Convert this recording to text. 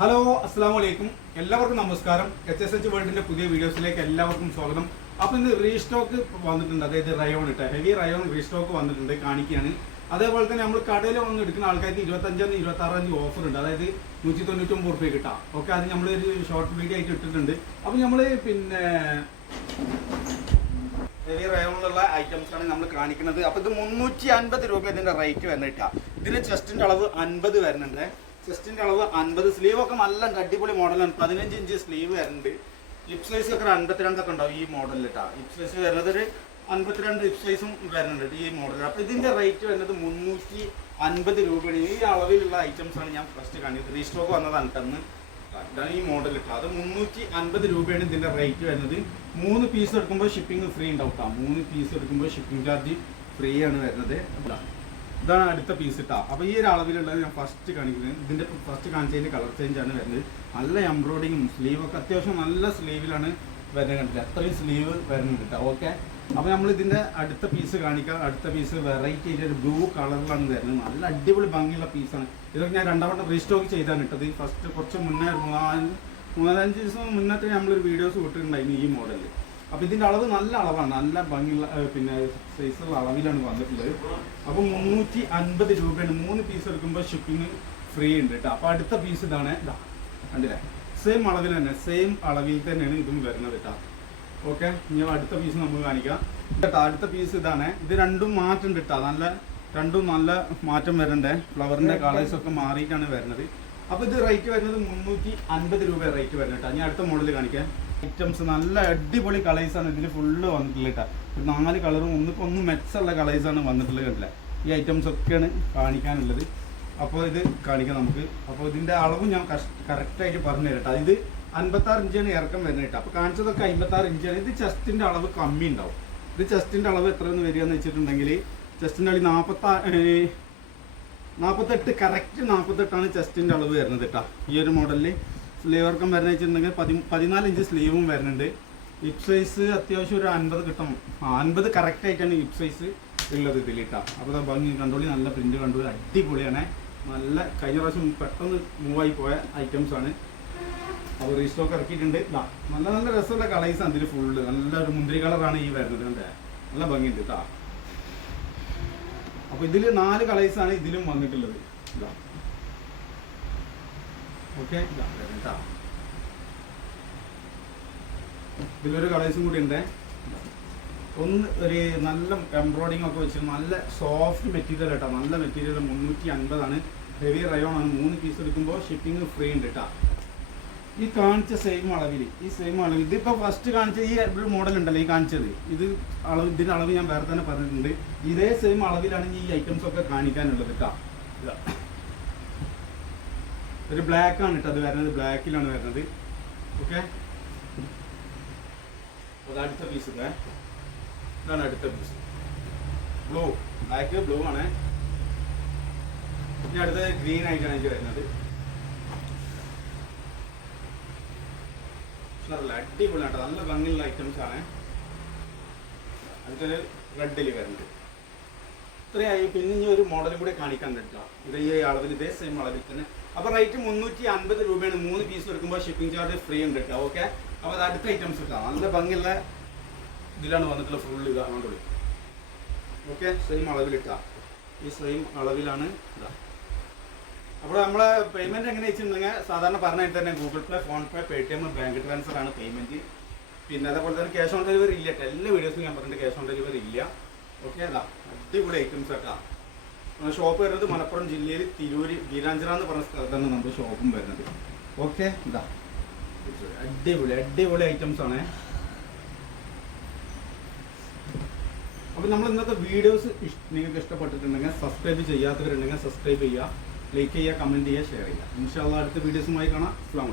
Hello അസ്സാം വലൈക്കും എല്ലാവർക്കും നമസ്കാരം. എച്ച് എസ് എച്ച് വേൾഡിന്റെ പുതിയ വീഡിയോസിലേക്ക് എല്ലാവർക്കും സ്വാഗതം. അപ്പൊ ഇന്ന് റീസ്റ്റോക്ക് വന്നിട്ടുണ്ട്. അതായത് റയോൺ ഇട്ട. ഹെവി റയോൺ റീസ്റ്റോക്ക് വന്നിട്ടുണ്ട്. കാണിക്കുകയാണ്. അതേപോലെ തന്നെ നമ്മൾ കടയിൽ വന്ന് എടുക്കുന്ന ആൾക്കാർക്ക് ഇരുപത്തഞ്ചാം ഇരുപത്തി ആറാം തീയതി ഓഫർ ഉണ്ട്. അതായത് നൂറ്റി തൊണ്ണൂറ്റൊമ്പത് റുപ്യ കിട്ടാം. ഓക്കെ അത് നമ്മൾ ഒരു ഷോർട്ട് വീഡിയോ ആയിട്ട് ഇട്ടിട്ടുണ്ട്. അപ്പൊ നമ്മൾ പിന്നെ ഹെവി റയോണിലുള്ള ഐറ്റംസ് ആണ് നമ്മൾ കാണിക്കുന്നത്. അപ്പൊ ഇത് മുന്നൂറ്റി അൻപത് രൂപ ഇതിന്റെ റേറ്റ് വരുന്നിട്ടാ ഇതിന് ചെസ്റ്റിന്റെ അളവ് അൻപത് വരുന്നുണ്ട്. ചെസ്റ്റിന്റെ അളവ് അൻപത്. സ്ലീവ് ഒക്കെ നല്ല അടിപൊളി മോഡലാണ് പതിനഞ്ച് ഇഞ്ച് സ്ലീവ് വരുന്നുണ്ട്. ലിപ് സൈസ് ഒക്കെ അൻപത്തിരണ്ടൊക്കെ ഉണ്ടാവും ഈ മോഡലിൽ കേട്ടോ ലിപ് സൈസ് വരുന്നത് ഒരു അൻപത്തിരണ്ട് ലിപ് സൈസും വരുന്നുണ്ട് ഈ മോഡലിൽ അപ്പൊ ഇതിന്റെ റേറ്റ് വരുന്നത് മുന്നൂറ്റി അൻപത് രൂപയാണ്. ഈ അളവിലുള്ള ഐറ്റംസ് ആണ് ഞാൻ ഫസ്റ്റ് കാണിയത് റീസ്റ്റോക്ക് വന്നതാണ് തന്ന് ഈ മോഡൽ കേട്ടോ അത് മുന്നൂറ്റി അൻപത് രൂപയാണ് ഇതിന്റെ റേറ്റ് വരുന്നത്. മൂന്ന് പീസ് എടുക്കുമ്പോൾ ഷിപ്പിംഗ് ഫ്രീ ഉണ്ടാവും മൂന്ന് പീസ് എടുക്കുമ്പോൾ ഷിപ്പിംഗ് ചാർജ് ഫ്രീ ആണ് വരുന്നത്. ഇതാണ് അടുത്ത പീസ് ഇട്ടാ അപ്പൊ ഈ ഒരു അളവിലുള്ളത് ഞാൻ ഫസ്റ്റ് കാണിക്കുന്നത്. ഇതിന്റെ ഫസ്റ്റ് കാണിച്ചതിന്റെ കളർ ചേഞ്ച് ആണ് വരുന്നത്. നല്ല എംബ്രോയിഡിങ്ങും സ്ലീവ് ഒക്കെ അത്യാവശ്യം നല്ല സ്ലീവിലാണ് വരുന്നത് കണ്ടില്ല? അത്രയും സ്ലീവ് വരുന്നുണ്ട് കേട്ടോ ഓക്കെ അപ്പൊ നമ്മൾ ഇതിന്റെ അടുത്ത പീസ് കാണിക്കാം. അടുത്ത പീസ് വെറൈറ്റി ഒരു ബ്ലൂ കളറിലാണ് വരുന്നത്. നല്ല അടിപൊളി ഭംഗിയുള്ള പീസാണ് ഇതൊക്കെ ഞാൻ രണ്ടാമത്തെ റീസ്റ്റോക്ക് ചെയ്താണ് ഇട്ടത് ഫസ്റ്റ് കുറച്ച് മുന്നേ മൂന്നാൽ മൂന്നാലഞ്ച് ദിവസം മുന്നത്തെ നമ്മളൊരു വീഡിയോസ് വിട്ടിട്ടുണ്ടായിരുന്നു ഈ മോഡലിൽ അപ്പൊ ഇതിന്റെ അളവ് നല്ല അളവാണ്. നല്ല ഭംഗിയുള്ള പിന്നെ സൈസുള്ള അളവിലാണ് വന്നിട്ടുള്ളത്. അപ്പൊ മുന്നൂറ്റി അൻപത് രൂപയാണ്. മൂന്ന് പീസ് എടുക്കുമ്പോൾ ഷിപ്പിംഗ് ഫ്രീ ഉണ്ട് കേട്ടോ. അപ്പൊ അടുത്ത പീസ് ഇതാണ്. ഇതാ കണ്ടില്ലേ? സെയിം അളവിൽ തന്നെ സെയിം അളവിൽ തന്നെയാണ് ഇതും വരുന്നത് കേട്ടോ. ഓക്കെ ഇനി അടുത്ത പീസ് നമുക്ക് കാണിക്കാം. കേട്ടോ അടുത്ത പീസ് ഇതാണ്. ഇത് രണ്ടും മാറ്റം കേട്ടോ. നല്ല രണ്ടും നല്ല മാറ്റം വരണ്ടേ ഫ്ലവറിന്റെ കളേഴ്സ് ഒക്കെ മാറിയിട്ടാണ് വരുന്നത്. അപ്പൊ ഇത് റേറ്റ് വരുന്നത് മുന്നൂറ്റി അൻപത് രൂപ റേറ്റ് വരുന്നത് കേട്ടോ. ഇനി അടുത്ത മോഡൽ കാണിക്കാം. ഐറ്റംസ് നല്ല അടിപൊളി കളേഴ്സ് ആണ്. ഇതിൽ ഫുള്ള് വന്നിട്ടുള്ളത് കേട്ടോ നാല് കളറും ഒന്നിപ്പോൾ ഒന്ന് മെച്ചമുള്ള കളേഴ്സ് ആണ് വന്നിട്ടുള്ളത് കണ്ടില്ല? ഈ ഐറ്റംസ് ഒക്കെയാണ് കാണിക്കാനുള്ളത്. അപ്പോൾ ഇത് കാണിക്കാം നമുക്ക്. അപ്പോൾ ഇതിന്റെ അളവ് ഞാൻ കറക്റ്റ് ആയിട്ട് പറഞ്ഞു തരട്ടോ ഇത് അൻപത്താറ് ഇഞ്ചാണ് ഇറക്കം വരുന്നത് കേട്ടോ അപ്പോൾ കാണിച്ചതൊക്കെ അമ്പത്താറ് ഇഞ്ചാണ് ഇത് ചെസ്റ്റിന്റെ അളവ് കമ്മി ഉണ്ടാവും. ഇത് ചെസ്റ്റിന്റെ അളവ് എത്ര എന്ന് വരിക എന്ന് വെച്ചിട്ടുണ്ടെങ്കിൽ ചെസ്റ്റിന്റെ അളവ് നാൽപ്പത്താ നാൽപ്പത്തെട്ട് കറക്റ്റ് നാൽപ്പത്തെട്ടാണ് ചെസ്റ്റിന്റെ അളവ് വരുന്നത് കേട്ടോ ഈ ഒരു മോഡലിൽ സ്ലീവ് ഇറക്കം വരുന്ന വെച്ചിട്ടുണ്ടെങ്കിൽ പതി പതിനാല് ഇഞ്ച് സ്ലീവും വരുന്നുണ്ട്. ഹിപ് സൈസ് അത്യാവശ്യം ഒരു അൻപത് കിട്ടും. ആ, അൻപത് കറക്റ്റ് ആയിട്ടാണ് ഹിപ് സൈസ് ഉള്ളത് ഇതിലിട്ട അപ്പോൾ ഭംഗി കണ്ടോളി നല്ല പ്രിന്റ് കണ്ടോളി അടിപൊളിയാണ്. നല്ല കഴിഞ്ഞ പ്രാവശ്യം പെട്ടെന്ന് മൂവായി പോയ ഐറ്റംസ് ആണ്. അപ്പോൾ റീസ്റ്റോക്ക് ഇറക്കിയിട്ടുണ്ട്. ഇതാ നല്ല നല്ല രസമുള്ള കളേഴ്സ് അതിൽ ഫുള്ള് നല്ല ഒരു മുന്തിരി കളറാണ് ഈ വരുന്നത് അല്ലേ നല്ല ഭംഗിയുണ്ട് കേട്ടോ അപ്പോൾ ഇതിൽ നാല് കളേഴ്സാണ് ഇതിലും വന്നിട്ടുള്ളത്. ഇതാ ഓക്കെ? ഇതാ ഇതിലൊരു കളേഴ്സും കൂടി ഉണ്ട്. ഒന്ന് ഒരു നല്ല എംബ്രോയിഡിങ് ഒക്കെ വെച്ച് നല്ല സോഫ്റ്റ് മെറ്റീരിയൽ കേട്ടോ. നല്ല മെറ്റീരിയൽ മുന്നൂറ്റി അൻപതാണ് ഹെവി റയോൺ ആണ്. മൂന്ന് പീസ് എടുക്കുമ്പോൾ ഷിപ്പിംഗ് ഫ്രീ ഉണ്ട് കേട്ടോ. ഈ കാണിച്ച സെയിം അളവിൽ ഈ സെയിം അളവിൽ ഇതിപ്പോൾ ഫസ്റ്റ് കാണിച്ച ഈ മോഡൽ ഉണ്ടല്ലോ ഈ കാണിച്ചത്. ഇത് അളവ് ഇതിന്റെ അളവ് ഞാൻ വേറെ തന്നെ പറഞ്ഞിട്ടുണ്ട്. ഇതേ സെയിം അളവിലാണ് ഈ ഐറ്റംസ് ഒക്കെ കാണിക്കാനുള്ളത് കേട്ടോ. ഒരു ബ്ലാക്ക് ആണ് കേട്ടോ അത് വരുന്നത്. ബ്ലാക്കിലാണ് വരുന്നത്. ഓക്കെ അടുത്ത പീസ് ഇതേ ഇതാണ് അടുത്ത പീസ് ബ്ലൂ ബ്ലാക്ക് ബ്ലൂ ആണ്. ഇനി അടുത്തത് ഗ്രീൻ ആയിട്ടാണ് എനിക്ക് വരുന്നത്. നല്ല അടിപൊളിയാണ് കേട്ടോ നല്ല ഭംഗിയുള്ള ഐറ്റംസ് ആണ്. അടുത്തൊരു റെഡിൽ വരുന്നത്. ഇത്രയായി. പിന്നെ ഇനി ഒരു മോഡലും കൂടെ കാണിക്കാൻ കേട്ടോ. ഇത് ഈ അളവിൽ ഇതേ സെയിം അളവിൽ തന്നെ. അപ്പൊ റേറ്റ് മുന്നൂറ്റി അൻപത് രൂപയാണ്. മൂന്ന് പീസ് എടുക്കുമ്പോൾ ഷിപ്പിംഗ് ചാർജ് ഫ്രീ ഉണ്ട് കേട്ടോ. ഓക്കെ അപ്പൊ അത് അടുത്ത ഐറ്റംസ് കിട്ടാം നല്ല ഭംഗിയുള്ള ഇതിലാണ് വന്നിട്ടുള്ള ഫുൾ ഇത് അതുകൊണ്ട് ഓക്കെ സെയിം അളവിലിട്ടാ ഈ സെയിം അളവിലാണ് ഇതാ. അപ്പോൾ നമ്മൾ പേയ്മെന്റ് എങ്ങനെ വെച്ചിട്ടുണ്ടെങ്കിൽ സാധാരണ പറഞ്ഞാൽ തന്നെ Google Pay PhonePe Paytm bank transfer ആണ് പേയ്മെന്റ് പിന്നെ അതേപോലെ തന്നെ ക്യാഷ് ഓൺ ഡെലിവറി ഇല്ല. എല്ലാ വീഡിയോസിലും ഞാൻ പറഞ്ഞിട്ട് ക്യാഷ് ഓൺ ഡെലിവറി ഇല്ല. ഓക്കെ അതാ അടിപൊളി ഐറ്റംസ് കേട്ടാ ഷോപ്പ് വരുന്നത് മലപ്പുറം ജില്ലയിൽ തിരൂര് വീരാഞ്ചന എന്ന് പറഞ്ഞ സ്ഥലത്താണ് നമ്മുടെ ഷോപ്പും വരുന്നത്. ഓക്കെ ഇതാ. അടിപൊളി അടിപൊളി ഐറ്റംസ് ആണേ. അപ്പോൾ നമ്മൾ ഇന്നത്തെ വീഡിയോസ് നിങ്ങൾക്ക് ഇഷ്ടപ്പെട്ടിട്ടുണ്ടെങ്കിൽ സബ്സ്ക്രൈബ് ചെയ്യാത്തവരുണ്ടെങ്കിൽ സബ്സ്ക്രൈബ് ചെയ്യുക ലൈക്ക് ചെയ്യുക കമന്റ് ചെയ്യുക ഷെയർ ചെയ്യുക. ഇൻഷാല്ല അടുത്ത വീഡിയോസുമായി കാണാം. അസ്സാം